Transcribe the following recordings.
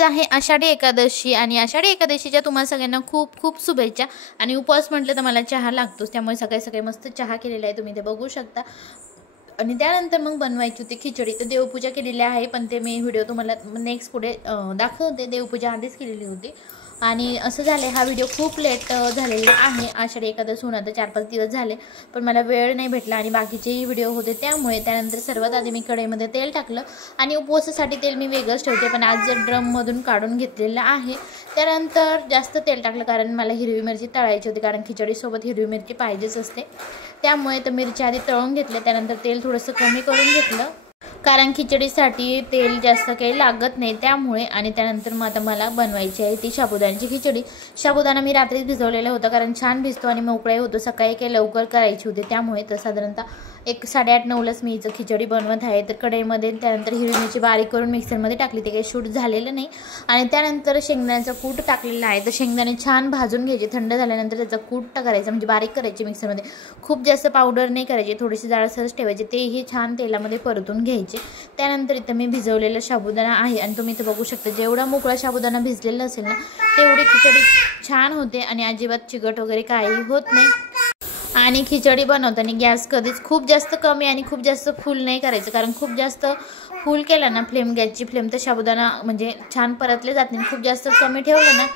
आज आहे आषाढी एकादशी आणि आषाढी एकादशीच्या तुम्हाला सगळ्यांना खूप खूप शुभेच्छा। आणि उपवास म्हटलं तर मला चहा लागतोच, त्यामुळे सकाळी सकाळी मस्त चहा केलेला आहे, तुम्ही ते बघू शकता। आणि त्यानंतर मग बनवायची होती खिचडी, तर देवपूजा केलेली आहे, पण ते मी व्हिडिओ तुम्हाला नेक्स्ट पुढे दाखवते। देवपूजा आधीच केलेली होती आणि असं झाले हा व्हिडिओ खूप लेट झालेला आहे। आषाढी एकादशी होऊन आता 4-5 दिवस झाले, पण मला वेळ नाही भेटला आणि बाकीचेही व्हिडिओ होते, त्यामुळे त्यानंतर सर्वात आधी मी कढईमध्ये तेल टाकलं आणि उपवासासाठी तेल मी वेगळंच ठेवते, पण आज जे ड्रममधून काढून घेतलेलं आहे त्यानंतर जास्त तेल टाकलं, कारण मला हिरवी मिरची तळायची होती, कारण खिचडीसोबत हिरवी मिरची पाहिजेच असते, त्यामुळे तर मिरची आधी तळून घेतल्या। त्यानंतर तेल थोडंसं कमी करून घेतलं, कारण खिचडीसाठी तेल जास्त काही लागत नाही त्यामुळे। आणि त्यानंतर मग आता मला बनवायची आहे ती साबुदाण्याची खिचडी। साबुदाणा मी रात्रीच भिजवलेला होता, कारण छान भिजतो आणि मोकळाही होतो, सकाळी काही लवकर करायची होती, त्यामुळे तर साधारणतः 8:30-9लाच मी हिचं खिचडी बनवत आहे। तर कढईमध्ये त्यानंतर हिरवी मिरची बारीक करून मिक्सरमध्ये टाकली, ते काही शूट झालेलं नाही। आणि त्यानंतर शेंगदाण्याचा कूट टाकलेला आहे, तर शेंगदाणे छान भाजून घ्यायचे, थंड झाल्यानंतर त्याचा कूट करायचा, म्हणजे बारीक करायची मिक्सरमध्ये, खूप जास्त पावडर नाही करायची, थोडीशी जाडसरच ठेवायची, तेही छान तेलामध्ये परतून घ्यायचे। त्यानंतर इथं मी भिजवलेला साबुदाणा आहे आणि तुम्ही इथं बघू शकता, जेवढा मोकळा साबुदाणा भिजलेला असेल ना तेवढी खिचडी छान होते आणि अजिबात चिकट वगैरे काही होत नाही। आणि खिचडी बनवताना गॅस कधीच खूप जास्त कमी आणि खूप जास्त फुल नाही करायचं, कारण खूप जास्त फुल केला ना गॅसची फ्लेम तर साबुदाणा म्हणजे छान परतले जात नाही। खूप जास्त कमी ठेवलं ना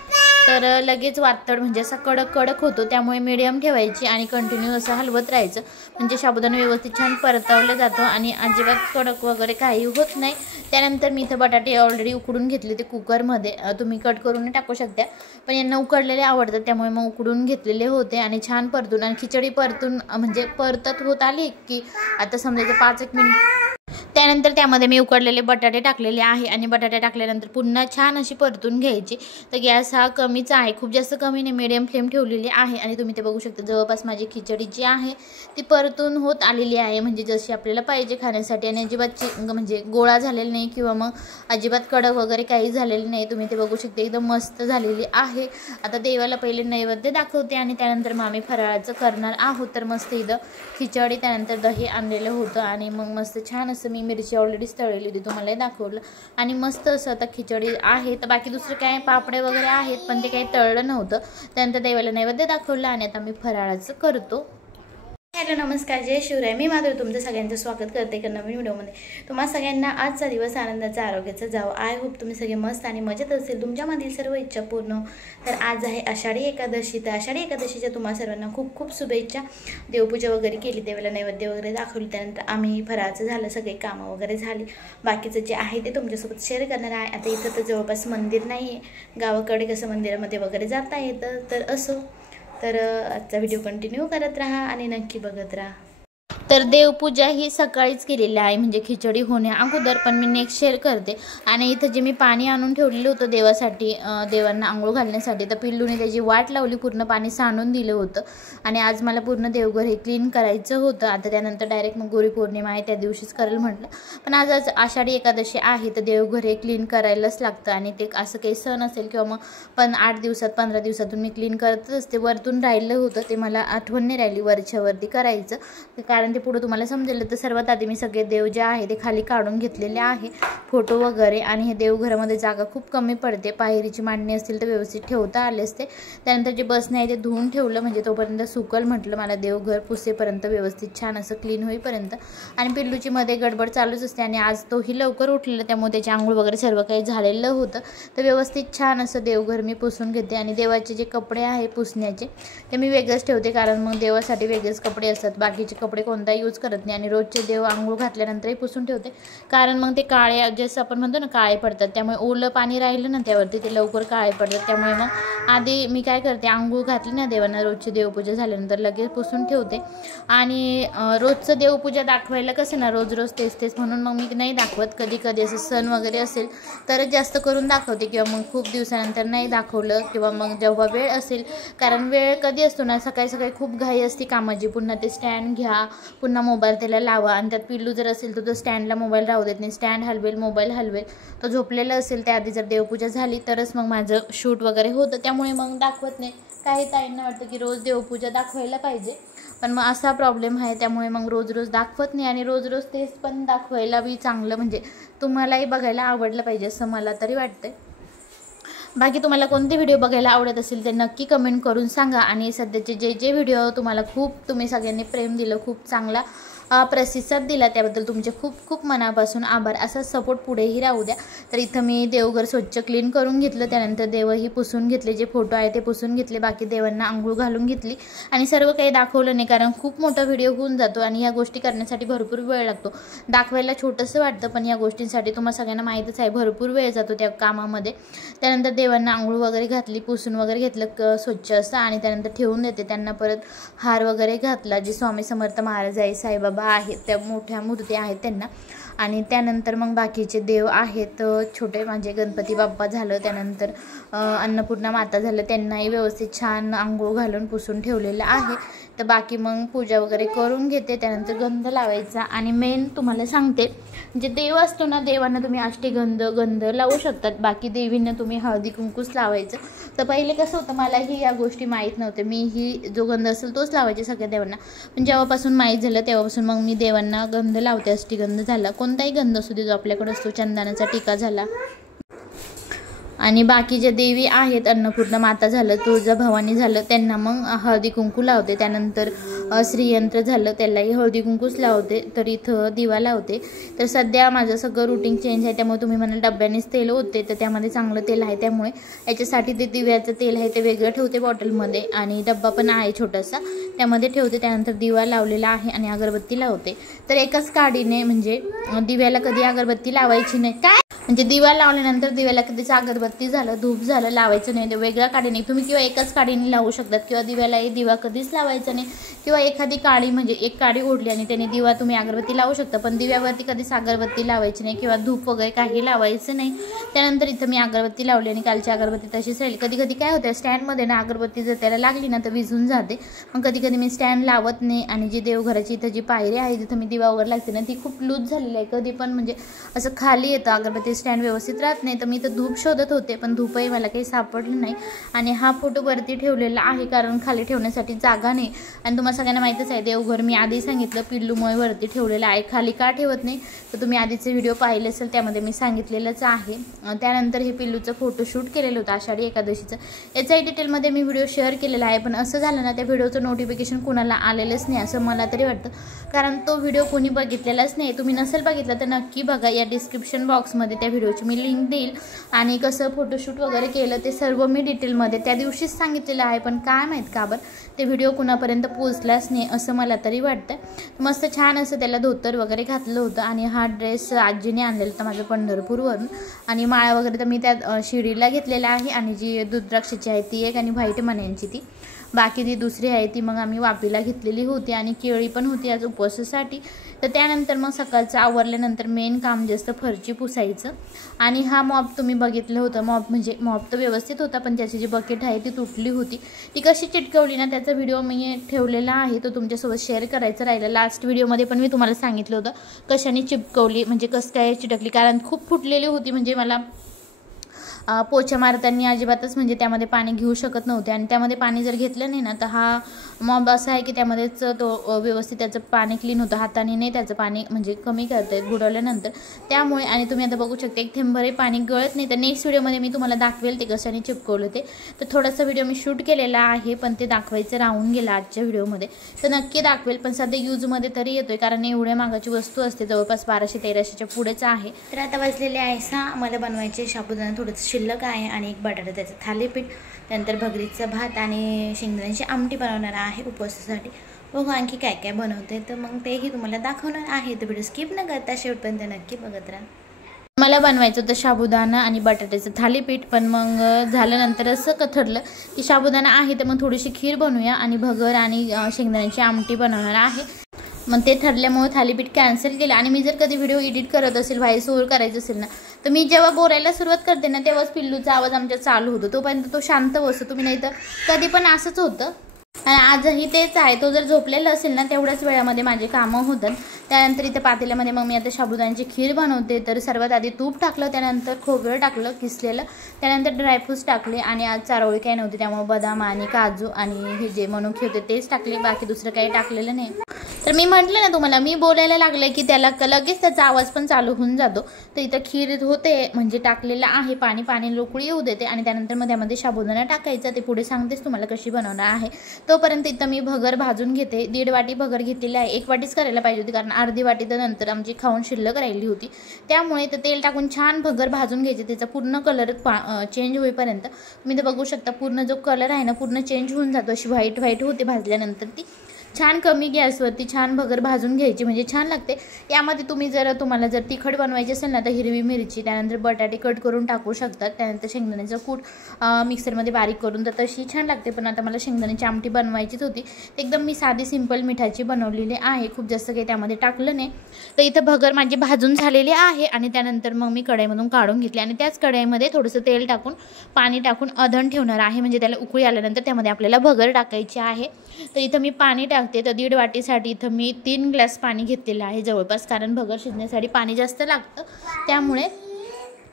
तर लगेच वातड म्हणजे असा कडक कडक होतो, त्यामुळे मीडियम ठेवायची आणि कंटिन्यू असं हलवत राहायचं, म्हणजे साबुदाणा व्यवस्थित छान परतवलं जातो आणि अजिबात कडक वगैरे काही होत नाही। त्यानंतर मी इथं बटाटे ऑलरेडी उकडून घेतले, ते कुकरमध्ये तुम्ही कट करून टाकू शकता, पण यांना उकडलेले आवडतात, त्यामुळे मग उकडून घेतलेले होते आणि छान परतून आणि खिचडी परतून म्हणजे परतत होत आली की आता समजायचं 5-1 मिनिट, त्यानंतर त्यामध्ये मी उकडलेले बटाटे टाकलेले आहे आणि बटाटे टाकल्यानंतर पुन्हा छान अशी परतून घ्यायची। तर गॅस हा कमीच आहे, खूप जास्त कमी नाही, मीडियम फ्लेम ठेवलेली आहे आणि तुम्ही ते बघू शकता जवळपास माझी खिचडी जी आहे ती परतून होत आलेली आहे, म्हणजे जशी आपल्याला पाहिजे खाण्यासाठी, आणि अजिबात म्हणजे गोळा झालेला नाही किंवा मग अजिबात कडक वगैरे काही झालेलं नाही, तुम्ही ते बघू शकता एकदम मस्त झालेली आहे। आता देवाला पहिले नैवेद्य दाखवते आणि त्यानंतर मग आम्ही फराळाचं करणार आहोत। तर मस्त इथं खिचडी त्यानंतर दही आणलेलं होतं आणि मग मस्त छान असं मी मिरची ऑलरेडी तळलेली होती, तुम्हालाही दाखवलं, आणि मस्त असं आता खिचडी आहे। तर बाकी दुसरं काय पापडे वगैरे आहेत, पण ते काही तळलं नव्हतं। त्यानंतर देवाला नैवेद्य दाखवलं आणि आता मी फराळाचं करतो। हॅलो नमस्कार, जय शिवराय, मी माधुरी तुमचं सगळ्यांचं स्वागत करते एका नवीन व्हिडिओमध्ये। तुम्हा सगळ्यांना आजचा दिवस आनंदाचा आरोग्याचा जावो। आय होप तुम्ही सगळे मस्त आणि मजेत असेल, तुमच्यामधील सर्व इच्छा पूर्ण। तर आज आहे आषाढी एकादशी, तर आषाढी एकादशीच्या तुम्हा सर्वांना खूप खूप शुभेच्छा। देवपूजा वगैरे केली, देवाला नैवेद्य वगैरे दाखवली, त्यानंतर आम्ही फराळाचं झालं, सगळे कामं वगैरे झाली, बाकीचं जे आहे ते तुमच्यासोबत शेअर करणार आहे। आता इथं तर जवळपास मंदिर नाही आहे, गावाकडे कसं मंदिरामध्ये वगैरे जाता येतं, तर असो, तर आजचा व्हिडिओ कंटिन्यू करत राहा आणि नक्की बघत राहा। तर देवपूजा ही सकाळीच केलेली आहे, म्हणजे खिचडी होण्या अगोदर, पण मी नेक्स्ट शेअर करते। आणि इथं जे मी पाणी आणून ठेवलेलं होतं देवासाठी, देवांना आंघोळ घालण्यासाठी, तर पिल्लूने त्याची वाट लावली, पूर्ण पाणी सांडून दिलं होतं आणि आज मला पूर्ण देवघर हे क्लीन करायचं होतं। आता त्यानंतर डायरेक्ट मग गुरुपौर्णिमा आहे त्या दिवशीच करेल म्हटलं, पण आज आषाढी एकादशी आहे तर देवघर हे क्लीन करायलाच लागतं, आणि ते असं काही सण असेल किंवा मग पण 8 दिवसात 15 दिवसातून मी क्लीन करतच असते। वरतून राहिलं होतं ते मला आठवण नाही राहिली वरच्यावरती करायचं, कारण ते पुढे तुम्हाला समजेल। तर सर्वात आधी मी सगळे देव जे आहे ते खाली काढून घेतलेले आहे, फोटो वगैरे, आणि हे देवघरामध्ये जागा खूप कमी पडते, पायरीची मांडणी असतील तर व्यवस्थित ठेवता आले असते। त्यानंतर जे बसणे आहे ते धुवून ठेवलं, म्हणजे तोपर्यंत सुकल म्हटलं मला देवघर पुसेपर्यंत व्यवस्थित छान असं क्लीन होईपर्यंत। आणि पिल्लूची मध्ये गडबड चालूच असते आणि आज तोही लवकर उठलेला, त्यामुळे त्याची आंघोळ वगैरे सर्व काही झालेलं होतं, तर व्यवस्थित छान असं देवघर मी पुसून घेते। आणि देवाचे जे कपडे आहे पुसण्याचे ते मी वेगळेच ठेवते, कारण मग देवासाठी वेगळेच कपडे असतात, बाकीचे कपडे कोणता यूज करत नाही। आणि रोजचे देव आंघोळ घातल्यानंतरही पुसून ठेवते, कारण मग ते काळे जसं आपण म्हणतो ना काळे पडतात, त्यामुळे ओलं पाणी राहिलं ना त्यावरती ते लवकर काळे पडतात, त्यामुळे मग आधी मी काय करते, आंघोळ घातली ना देवांना, रोजची देवपूजा झाल्यानंतर लगेच पुसून ठेवते। आणि रोजचं देवपूजा दाखवायला कसं ना रोज रोज तेच तेच म्हणून मग मी नाही दाखवत, कधी कधी असं सण वगैरे असेल तरच जास्त करून दाखवते, किंवा मग खूप दिवसानंतर नाही दाखवलं, किंवा मग जेव्हा वेळ असेल, कारण वेळ कधी असतो ना सकाळी सकाळी खूप घाई असते कामाची, पुन्हा ते स्टँड घ्या, पुन्हा मोबाईल त्याला लावा, आणि त्यात पिल्लू जर असेल तर तो स्टँडला मोबाईल राहू देत नाही, स्टँड हलवेल मोबाईल हलवेल, तो झोपलेला असेल त्याआधी जर देवपूजा झाली तरच मग माझं शूट वगैरे होतं, त्यामुळे मग दाखवत नाही। काही ताईंना वाटतं की रोज देवपूजा दाखवायला पाहिजे, पण मग असा प्रॉब्लेम आहे, त्यामुळे मग रोज रोज दाखवत नाही। आणि रोज रोज तेच पण दाखवायला बी चांगलं, म्हणजे तुम्हालाही बघायला आवडलं पाहिजे असं मला तरी वाटतं। बाकी तुम्हाला कोणते व्हिडिओ बघायला आवडत असेल ते नक्की कमेंट करून सांगा। आणि सध्याचे जे व्हिडिओ तुम्हाला तुम्ही सगळ्यांनी प्रेम दिलं, खूप चांगला प्रतिसाद दिला, त्याबद्दल तुमचे खूप मनापासून आभार। असा सपोर्ट पुढेही राहू द्या। तर इथं मी देवघर स्वच्छ क्लीन करून घेतलं, त्यानंतर देवही पुसून घेतले, जे फोटो आहे ते पुसून घेतले, बाकी देवांना आंघोळ घालून घेतली आणि सर्व काही दाखवलं नाही, कारण खूप मोठा व्हिडिओ होऊन जातो आणि या गोष्टी करण्यासाठी भरपूर वेळ लागतो। दाखवायला छोटंसं वाटतं, पण या गोष्टींसाठी तुम्हाला सगळ्यांना माहीतच आहे भरपूर वेळ जातो त्या कामामध्ये। त्यानंतर देवांना आंघोळ वगैरे घातली, पुसून वगैरे घेतलं स्वच्छ असं, आणि त्यानंतर ठेवून देते त्यांना। परत हार वगैरे घातला, जे स्वामी समर्थ महाराज आहे, साईबाबा आहेत, त्या मोठ्या मूर्ती आहेत त्यांना। आणि त्यानंतर मग बाकीचे देव आहेत छोटे, म्हणजे गणपती बाप्पा झालं, त्यानंतर अन्नपूर्णा माता झालं, त्यांनाही व्यवस्थित छान आंघोळ घालून पुसून ठेवलेलं आहे। तर बाकी मग पूजा वगैरे करून घेते, त्यानंतर गंध लावायचा। आणि मेन तुम्हाला सांगते, जे देव असतो ना, देवांना तुम्ही गंध लावू शकतात, बाकी देवींना तुम्ही हळदी कुंकूच लावायचं। तर पहिले कसं होतं, मलाही या गोष्टी माहीत नव्हत्या, मी ही जो गंध असेल तोच लावायचे सगळ्या देवांना, पण जेव्हापासून माहीत झालं तेव्हापासून मग मी देवांना गंध लावते। अष्टीगंध झाला, कोणताही गंध असू दे जो आपल्याकडे असतो, चंदनाचा टीका झाला। आणि बाकी जे देवी आहेत, अन्नपूर्णा माता झालं, तुळजाभवानी झालं, त्यांना मग हळदी कुंकू लावते। त्यानंतर श्रीयंत्र झालं, त्यालाही हळदी कुंकूच लावते। तर इथं दिवा लावते। तर सध्या माझं सगळं रुटीन चेंज आहे, त्यामुळे तुम्ही म्हणाल डब्यानेच तेल होते, तर त्यामध्ये चांगलं तेल आहे, त्यामुळे याच्यासाठी ते दिव्याचं तेल आहे ते वेगळं ठेवते बॉटलमध्ये, आणि डब्बा पण आहे छोटासा, त्यामध्ये ठेवते। त्यानंतर दिवा लावलेला आहे आणि अगरबत्ती लावते। तर एकाच काडीने, म्हणजे दिव्याला कधी अगरबत्ती लावायची नाही, काय म्हणजे दिवा लावल्यानंतर दिव्याला कधीच अगरबत्ती झालं, धूप झालं लावायचं नाही, ते वेगळ्या काडीने तुम्ही किंवा एकाच काडीने लावू शकतात, किंवा दिव्यालाही दिवा कधीच लावायचा नाही, किंवा एखादी काडी म्हणजे एक काडी ओढली आणि त्याने दिवा तुम्ही अगरबत्ती लावू शकता, पण दिव्यावरती कधीच अगरबत्ती लावायची नाही, किंवा धूप वगैरे काही लावायचं नाही। त्यानंतर इथं मी अगरबत्ती लावली आणि कालची अगरबत्ती तशीच राहील। कधी कधी काय होतं, स्टँडमध्ये ना अगरबत्ती जर त्याला लागली ना तर विझून जाते, मग कधी कधी मी स्टँड लावत नाही। आणि जी देवघराची इथं जी पायरी आहे जिथं मी दिवा वगैरे लागते ना, ती खूप लूज झालेली आहे, कधी पण म्हणजे असं खाली येतं अगरबत्ती, स्टँड व्यवस्थित राहत नाही। तर मी इथं धूप शोधत होते, पण धूपही मला काही सापडलं नाही। आणि हा फोटो वरती ठेवलेला आहे, कारण खाली ठेवण्यासाठी जागा नाही। आणि तुम्हाला सगळ्यांना माहीतच आहे, देवघर मी आधी सांगितलं पिल्लूमुळे वरती ठेवलेलं आहे, खाली का ठेवत नाही तर तुम्ही आधीचे व्हिडिओ पाहिले असेल, त्यामध्ये मी सांगितलेलंच आहे। त्यानंतर हे पिल्लूचं फोटोशूट केलेलं होतं आषाढी एकादशीचं, याचाही डिटेलमध्ये मी व्हिडिओ शेअर केलेला आहे, पण असं झालं ना त्या व्हिडिओचं नोटिफिकेशन कुणाला आलेलंच नाही असं मला तरी वाटतं, कारण तो व्हिडिओ कोणी बघितलेलाच नाही। तुम्ही नसेल बघितला तर नक्की बघा, या डिस्क्रिप्शन बॉक्समध्ये त्या व्हिडिओची मी लिंक देईल, आणि कसं फोटोशूट वगैरे केलं ते सर्व मी डिटेलमध्ये त्या दिवशीच सांगितलेलं आहे, पण काय माहीत का बरं ते व्हिडिओ कुणापर्यंत पोहोचलाच नाही असं मला तरी वाटतं। मस्त छान असं त्याला धोतर वगैरे घातलं होतं, आणि हा ड्रेस आजीने आणलेला होता माझ्या पंढरपूरवरून, आणि माळा वगैरे तर मी त्या शिडीला घेतलेला आहे, आणि जी दुधाक्षाची आहे ती एक, आणि व्हाईट मण्यांची ती, बाकी ती दुसरी आहे ती मग आम्ही वापीला घेतलेली होती, आणि केळी पण होती आज उपवासासाठी। तर त्यानंतर मग सकाळचं आवरल्यानंतर मेन काम जे असतं फरची पुसायचं। आणि हा मॉप तुम्ही बघितलं होतं, मॉप तर व्यवस्थित होता, पण त्याची जी बकेट आहे ती तुटली होती, ती कशी चिटकवली ना त्याचा व्हिडिओ मी ठेवलेला आहे, तो तुमच्यासोबत शेअर करायचं राहिलं। लास्ट व्हिडिओमध्ये पण मी तुम्हाला सांगितलं होतं कशाने चिपकवली, म्हणजे कसं काय चिटकली, कारण खूप फुटलेली होती, म्हणजे मला पोछा मारताना अजिबातच म्हणजे त्यामध्ये पाणी घेऊ शकत नव्हते, आणि त्यामध्ये पाणी जर घेतलं नाही ना तर हा मॉब असा आहे की त्यामध्येच तो व्यवस्थित त्याचं पाणी क्लीन होतं, हाताने नाही त्याचं पाणी म्हणजे कमी करता येत बुडवल्यानंतर, त्यामुळे। आणि तुम्ही आता बघू शकता एक थेंबरही पाणी गळत नाही। तर नेक्स्ट व्हिडिओमध्ये मी तुम्हाला दाखवेल ते कशाने चिपकवलं ते, तर थोडासा व्हिडिओ मी शूट केलेला आहे, पण ते दाखवायचं राहून गेलं आजच्या व्हिडिओमध्ये, तर नक्की दाखवेल, पण सध्या यूजमध्ये तरी येतोय, कारण एवढ्या मागाची वस्तू असते, जवळपास 1200-1300च्या पुढेच आहे। तर आता वाजलेले आहे 6, मला बनवायचे साबुदाणा थोडंसं शिल्लक आहे, आणि एक बटाटा त्याचं थालीपीठ, त्यानंतर भगरीचा भात आणि शेंगदाण्याची आमटी बनवणार आहे उपवासासाठी। बघू आणखी काय काय बनवते, तर मग तेही तुम्हाला दाखवणार आहे, तर व्हिडिओ स्किप न करता शेवटपर्यंत नक्की बघत राहा। मला बनवायचं होतं साबुदाणा आणि बटाट्याचं थालीपीठ, पण मग झाल्यानंतर असं ठरलं की साबुदाणा आहे तर मग थोडीशी खीर बनवूया, आणि भगर आणि शेंगदाण्याची आमटी बनवणार आहे। मग ते ठरल्यामुळे थालीपीठ कॅन्सल केलं। आणि मी जर कधी व्हिडिओ एडिट करत असेल, व्हॉइस ओव्हर करायचं असेल ना, तर मी जेव्हा बोलायला सुरुवात करते ना तेव्हाच पिल्लूचा आवाज आमच्या चालू होतो, तोपर्यंत तो शांत बसतो, तुम्ही नाही तर कधी पण असंच होतं। आणि आजही तेच आहे, तो जर झोपलेला असेल ना तेवढ्याच वेळामध्ये माझे कामं होतात। त्यानंतर इथे पातेल्यामध्ये मग मी आता साबुदाण्याची खीर बनवते, तर सर्वात आधी तूप टाकलं, त्यानंतर खोबरं टाकलं किसलेलं, त्यानंतर ड्रायफ्रूट्स टाकले, आणि आज चारोळी काही नव्हती त्यामुळे बदाम आणि काजू आणि हे जे मनुके होते तेच टाकले, बाकी दुसरं काही टाकलेलं नाही। तर मी म्हटलं ना तुम्हाला, मी बोलायला लागले की त्याला लगेच त्याचा आवाज पण चालू होऊन जातो. तर इथं खीर होते म्हणजे टाकलेलं आहे, पाणी उकळी येऊ देते आणि त्यानंतर मग त्यामध्ये साबुदाणा टाकायचा. ते पुढे सांगतेच तुम्हाला कशी बनवणार आहे. तोपर्यंत इथं मी भगर भाजून घेते. 1.5 वाटी भगर घेतलेली आहे. 1 वाटीच करायला पाहिजे होती कारण अर्धी वाटी तर नंतर आमची खाऊन शिल्लक राहिली होती. त्यामुळे तर तेल टाकून छान भगर भाजून घ्यायची. त्याचा पूर्ण कलर चेंज होईपर्यंत तुम्ही तर बघू शकता, पूर्ण जो कलर आहे ना पूर्ण चेंज होऊन जातो. अशी व्हाईट होते भाजल्यानंतर. ती छान कमी गॅसवरती छान भगर भाजून घ्यायची म्हणजे छान लागते. यामध्ये तुम्हाला जर तिखट बनवायची असेल ना तर हिरवी मिरची, त्यानंतर बटाटे कट करून टाकू शकतात. त्यानंतर शेंगदाण्याचं कूट मिक्सरमध्ये बारीक करून, तर तशी छान लागते. पण आता मला शेंगदाण्याची आमटी बनवायचीच होती. एकदम मी साधी सिंपल मिठाची बनवलेली आहे, खूप जास्त काही त्यामध्ये टाकलं नाही. तर इथं भगर माझी भाजून झालेली आहे आणि त्यानंतर मग मी कढईमधून काढून घेतली आणि त्याच कढईमध्ये थोडंसं तेल टाकून पाणी टाकून अधन ठेवणार आहे. म्हणजे त्याला उकळी आल्यानंतर त्यामध्ये आपल्याला भगर टाकायची आहे. तर इथं मी पाणी टाकते. तर 1.5 वाटीसाठी इथं मी 3 ग्लास पाणी घेतलेलं आहे जवळपास, कारण भगर शिजण्यासाठी पाणी जास्त लागतं त्यामुळे.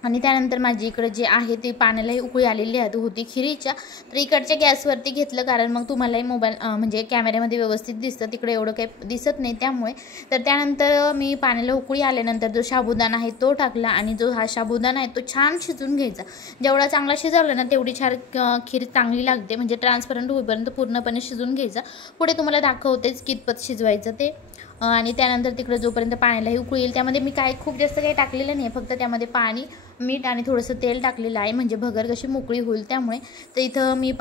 आणि त्यानंतर माझी इकडे जे आहे ते पाण्यालाही उकळी आलेली होती खिरीच्या. तर इकडच्या गॅसवरती घेतलं कारण मग तुम्हालाही मोबाईल म्हणजे कॅमेऱ्यामध्ये व्यवस्थित दिसतं, तिकडे एवढं काही दिसत नाही त्यामुळे. तर त्यानंतर मी पाण्याला उकळी आल्यानंतर जो साबुदाणा आहे तो टाकला आणि जो हा साबुदाणा आहे तो छान शिजून घ्यायचा. जेवढा चांगला शिजवला ना तेवढी छान खीर चांगली लागते. म्हणजे ट्रान्सपरंट होईपर्यंत पूर्णपणे शिजून घ्यायचा. पुढे तुम्हाला दाखवतेच कितपत शिजवायचं ते. आणि त्यानंतर तिकडे जोपर्यंत पाण्यालाही उकळी येईल त्यामध्ये मी खूप जास्त काही टाकलेलं नाही, फक्त त्यामध्ये पाणी, मीठ आणि थोडंसं तेल टाकलेलं आहे म्हणजे भगर कशी मोकळी होईल त्यामुळे. तर इथं मी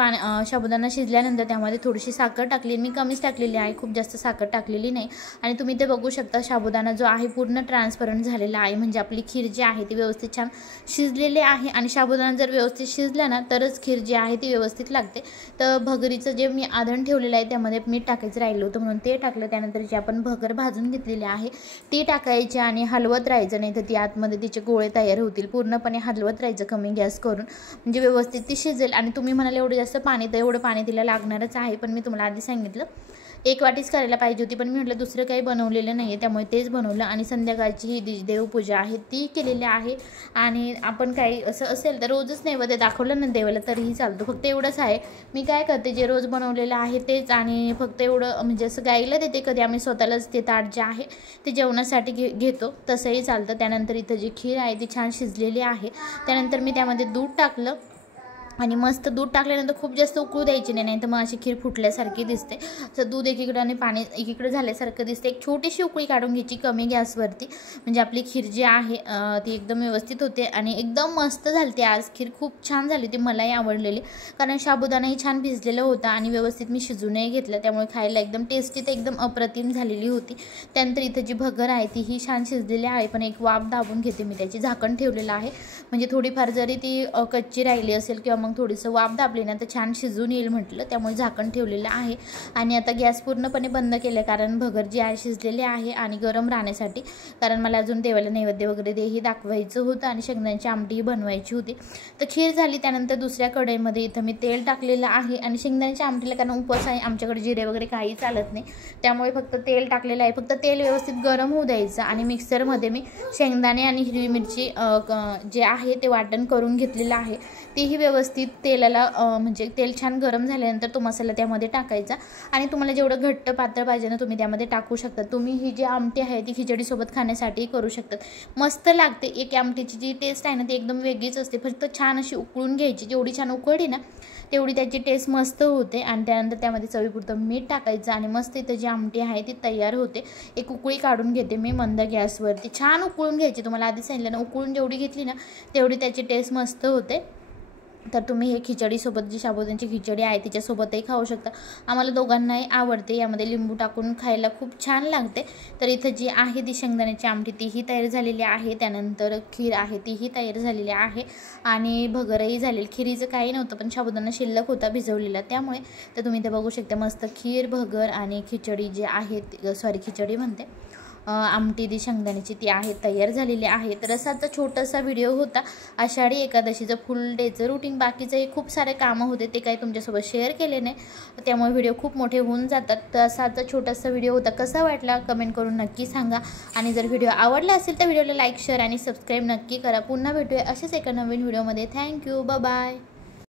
साबुदाणा शिजल्यानंतर त्यामध्ये थोडीशी साखर टाकली. मी कमीच टाकलेली आहे, खूप जास्त साखर टाकलेली नाही. आणि तुम्ही ते बघू शकता साबुदाणा जो आहे पूर्ण ट्रान्सपरंट झालेला आहे. म्हणजे आपली खीर जी आहे ती व्यवस्थित छान शिजलेली आहे. आणि साबुदाणा जर व्यवस्थित शिजला ना तरच खीर जी आहे ती व्यवस्थित लागते. तर भगरीचं जे मी आधण ठेवलेलं आहे त्यामध्ये मीठ टाकायचं राहिलं होतं म्हणून ते टाकलं. त्यानंतर जे आपण भगर भाजून घेतलेली आहे ती टाकायची आणि हलवत राहायचं, नाही तर ती आतमध्ये तिचे गोळे तयार होतील. पूर्णपणे हलवत राहायचं कमी गॅस करून, म्हणजे व्यवस्थित ती शिजेल. आणि तुम्ही म्हणाले एवढं जास्त पाणी, तर एवढं पाणी तिला लागणारच आहे. पण मी तुम्हाला आधी सांगितलं 1 वाटीच करायला पाहिजे होती, पण मी म्हटलं दुसरं काही बनवलेलं नाही आहे त्यामुळे तेच बनवलं. आणि संध्याकाळची ही देवपूजा आहे ती केलेली आहे. आणि आपण काही असं असेल तर रोजच नैवेद्य दाखवलं ना देवाला तरीही चालतो. फक्त एवढंच आहे, मी काय करते जे रोज बनवलेलं आहे तेच, आणि फक्त एवढं म्हणजे असं गाईला देते. कधी आम्ही स्वतःलाच ते ताट जे आहे ते जेवणासाठी घेतो, तसंही चालतं. त्यानंतर इथं जी खीर आहे ती छान शिजलेली आहे. त्यानंतर मी त्यामध्ये दूध टाकलं आणि मस्त दूध टाकल्यानंतर खूप जास्त उकळू द्यायची नाही, तर मग अशी खीर फुटल्यासारखी दिसते. तर दूध एकीकडे आणि पाणी एकीकडे झाल्यासारखं दिसते. एक छोटीशी उकळी काढून घ्यायची कमी गॅसवरती, म्हणजे आपली खीर जी आहे ती एकदम व्यवस्थित होते. आणि एकदम मस्त झाली आज खीर, खूप छान झाली ती, मलाही आवडलेली. कारण साबुदाणाही छान भिजलेला होता आणि व्यवस्थित मी शिजूनही घेतलं, त्यामुळे खायला एकदम टेस्टी तर एकदम अप्रतिम झालेली होती. त्यानंतर इथं जी भगर आहे तीही छान शिजलेली आहे, पण एक वाफ दाबून घेते मी, त्याची झाकण ठेवलेलं आहे. म्हणजे थोडीफार जरी ती कच्ची राहिली असेल किंवा मग थोडीसं वाफ दाबली ना तर छान शिजून येईल म्हटलं, त्यामुळे झाकण ठेवलेलं आहे. आणि आता गॅस पूर्णपणे बंद केलं कारण भगर जी आहे शिजलेली आहे आणि गरम राहण्यासाठी, कारण मला अजून देवाला नैवेद्य वगैरे देही दाखवायचं होतं आणि शेंगदाण्याची आमटीही बनवायची होती. तर खीर झाली. त्यानंतर दुसऱ्या कढईमध्ये इथं मी तेल टाकलेलं आहे आणि शेंगदाण्याच्या आमटीला, कारण उपवास आहे आमच्याकडे जिरे वगैरे काही चालत नाही, त्यामुळे फक्त तेल टाकलेलं आहे. फक्त तेल व्यवस्थित गरम होऊ द्यायचं आणि मिक्सरमध्ये मी शेंगदाणे आणि हिरवी मिरची जे आहे ते वाटण करून घेतलेलं आहे. तेही व्यवस्थित तेलाला म्हणजे तेल छान गरम झाल्यानंतर तो मसाला त्यामध्ये टाकायचा आणि तुम्हाला जेवढं घट्ट पातळ पाहिजे ना तुम्ही त्यामध्ये टाकू शकता. तुम्ही ही जी आमटी आहे ती खिचडीसोबत खाण्यासाठी करू शकतात, मस्त लागते. एक आमटीची जी टेस्ट आहे ना ती एकदम वेगळीच असते. फक्त छान अशी उकळून घ्यायची, जेवढी छान उकळली ना तेवढी त्याची टेस्ट मस्त होते. आणि त्यानंतर त्यामध्ये चवीपुरतं मीठ टाकायचं आणि मस्त इथं जी आमटी आहे ती तयार होते. एक उकळी काढून घेते मी मंद गॅसवरती, छान उकळून घ्यायची. तुम्हाला आधी सांगितलं ना, उकळून जेवढी घेतली ना तेवढी त्याची टेस्ट मस्त होते. तर तुम्ही हे खिचडीसोबत, जी साबुदाण्याची खिचडी आहे तिच्यासोबतही खाऊ शकता. आम्हाला दोघांनाही आवडते, यामध्ये लिंबू टाकून खायला खूप छान लागते. तर इथं जी आहे ती शेंगदाण्याची आमटी तीही तयार झालेली आहे. त्यानंतर खीर आहे तीही तयार झालेली आहे आणि भगरही झालेली. खिरीचं काही नव्हतं पण साबुदाणा शिल्लक होता भिजवलेला त्यामुळे. तर तुम्ही ते बघू शकता, मस्त खीर, भगर आणि खिचडी जी आहे, खिचडी म्हणते, आमटी ती शेंगदाण्याची ती आहे तयार झालेली आहे. तर असाचा छोटासा व्हिडिओ होता आषाढी एकादशीचं फुल डेचं रुटीन. बाकीचंही खूप सारे कामं होते ते काही तुमच्यासोबत शेअर केले नाही, त्यामुळे व्हिडिओ खूप मोठे होऊन जातात. तर असाचा छोटासा व्हिडिओ होता. कसा वाटला कमेंट करून नक्की सांगा. आणि जर व्हिडिओ आवडला असेल तर व्हिडिओला लाईक, शेअर आणि सबस्क्राईब नक्की करा. पुन्हा भेटूया असेच एका नवीन व्हिडिओमध्ये. Thank you, bye bye.